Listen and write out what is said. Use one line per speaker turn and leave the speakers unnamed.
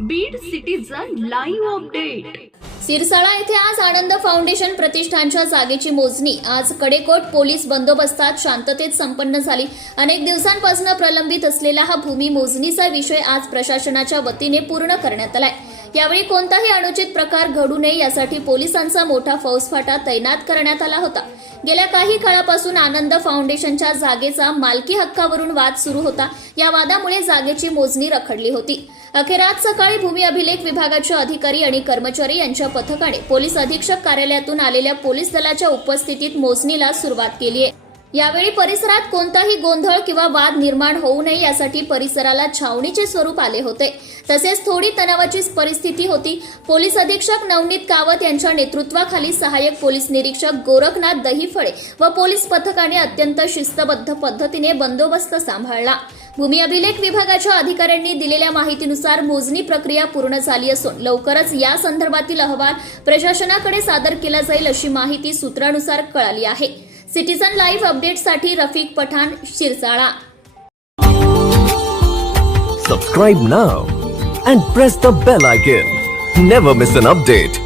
Beed citizen live update
Sirsala येथे आज आनंद foundation प्रतिष्ठानच्या जागेची मोजणी. आज कडेकोट पोलीस बंदोबस्तात शांततेत संपन्न झाली. अनेक दिवसांपासून प्रलंबित असलेला हा भूमी मोजणीचा विषय आज प्रशासनाच्या वतीने पूर्ण करण्यात आलाय. यावेळी कोणताही अनुचित प्रकार घडू नये यासाठी पोलिसांचा मोठा फौजफाटा तैनात करण्यात आला होता. गेल्या काही काळापासून आनंद फाउंडेशनच्या जागेचा मालकी हक्कावरून वाद सुरू होता. या वादामुळे जागेची मोजणी रखडली होती. अखेर आज सकाळी भूमी अभिलेख विभागाच्या अधिकारी आणि कर्मचारी यांच्या पथकाने पोलीस अधीक्षक कार्यालयातून आलेल्या पोलीस दलाच्या उपस्थितीत मोजणीला सुरुवात केली आहे. यावेळी परिसरात कोणताही गोंधळ किंवा वाद निर्माण होऊ नये यासाठी परिसराला छावणीचे स्वरूप आले होते. तसेच थोडी तणावाची परिस्थिती होती. पोलीस अधीक्षक नवनीत कावत यांच्या नेतृत्वाखाली सहाय्यक पोलीस निरीक्षक गोरखनाथ दहीफळे व पोलीस पथकाने अत्यंत शिस्तबद्ध पद्धतीने बंदोबस्त सांभाळला. भूमी अभिलेख विभागाच्या अधिकाऱ्यांनी दिलेल्या माहितीनुसार मोजणी प्रक्रिया पूर्ण झाली असून लवकरच या संदर्भातील अहवाल प्रशासनाकडे सादर केला जाईल अशी माहिती सूत्रानुसार कळाली आहे. सिटीजन लाईव्ह अपडेटसाठी Rafiq Pathan Shirsala.
Subscribe now and press the bell icon never miss an update